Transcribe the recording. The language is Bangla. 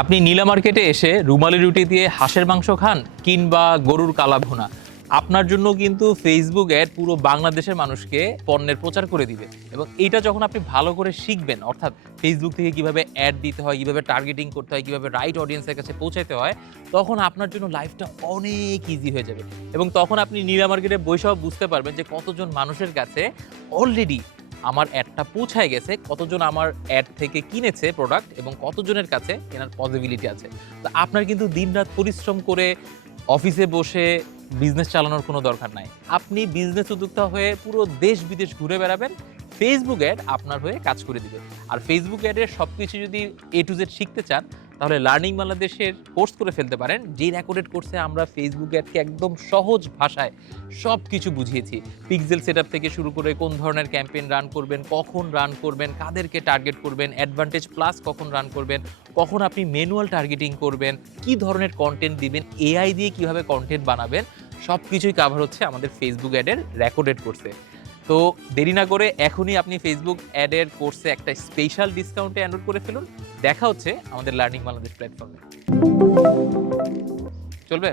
আপনি নীলা মার্কেটে এসে রুমালি রুটি দিয়ে হাঁসের মাংস খান কিংবা গরুর কালা ভুনা, আপনার জন্য কিন্তু ফেসবুক অ্যাড পুরো বাংলাদেশের মানুষকে পণ্যের প্রচার করে দিবে। এবং এইটা যখন আপনি ভালো করে শিখবেন, অর্থাৎ ফেসবুক থেকে কীভাবে অ্যাড দিতে হয়, কীভাবে টার্গেটিং করতে হয়, কীভাবে রাইট অডিয়েন্সের কাছে পৌঁছাতে হয়, তখন আপনার জন্য লাইফটা অনেক ইজি হয়ে যাবে। এবং তখন আপনি নীলা মার্কেটে বৈশাখ বুঝতে পারবেন যে কতজন মানুষের কাছে অলরেডি আমার অ্যাডটা পৌঁছায় গেছে, কতজন আমার অ্যাড থেকে কিনেছে প্রোডাক্ট এবং কতজনের কাছে কেনার পসিবিলিটি আছে। তো আপনার কিন্তু দিনরাত পরিশ্রম করে অফিসে বসে বিজনেস চালানোর কোনো দরকার নাই। আপনি বিজনেস উদ্যোক্তা হয়ে পুরো দেশ বিদেশ ঘুরে বেড়াবেন ফেসবুক অ্যাড আপনার হয়ে কাজ করে দিবে। আর ফেসবুক অ্যাডের সব কিছু যদি এ টু জেড শিখতে চান তাহলে লার্নিং বাংলাদেশের কোর্স করে ফেলতে পারেন যে রেকর্ডেড কোর্সে আমরা ফেসবুক অ্যাডকে একদম সহজ ভাষায় সব কিছু বুঝিয়েছি। পিক্সেল সেট থেকে শুরু করে কোন ধরনের ক্যাম্পেইন রান করবেন, কখন রান করবেন, কাদেরকে টার্গেট করবেন অ্যাডভান্টেজ প্লাস কখন রান করবেন, কখন আপনি ম্যানুয়াল টার্গেটিং করবেন, কি ধরনের কন্টেন্ট দিবেন এআই দিয়ে কীভাবে কন্টেন্ট বানাবেন সব কিছুই কাভার হচ্ছে আমাদের ফেসবুক অ্যাডের রেকর্ডেড কোর্সে। তো দেরি না করে এখনই আপনি ফেসবুক অ্যাডের কোর্সে একটা স্পেশাল ডিসকাউন্টে এনরোল করে ফেলুন। দেখা হচ্ছে আমাদের লার্নিং বাংলাদেশ প্ল্যাটফর্মে চলবে?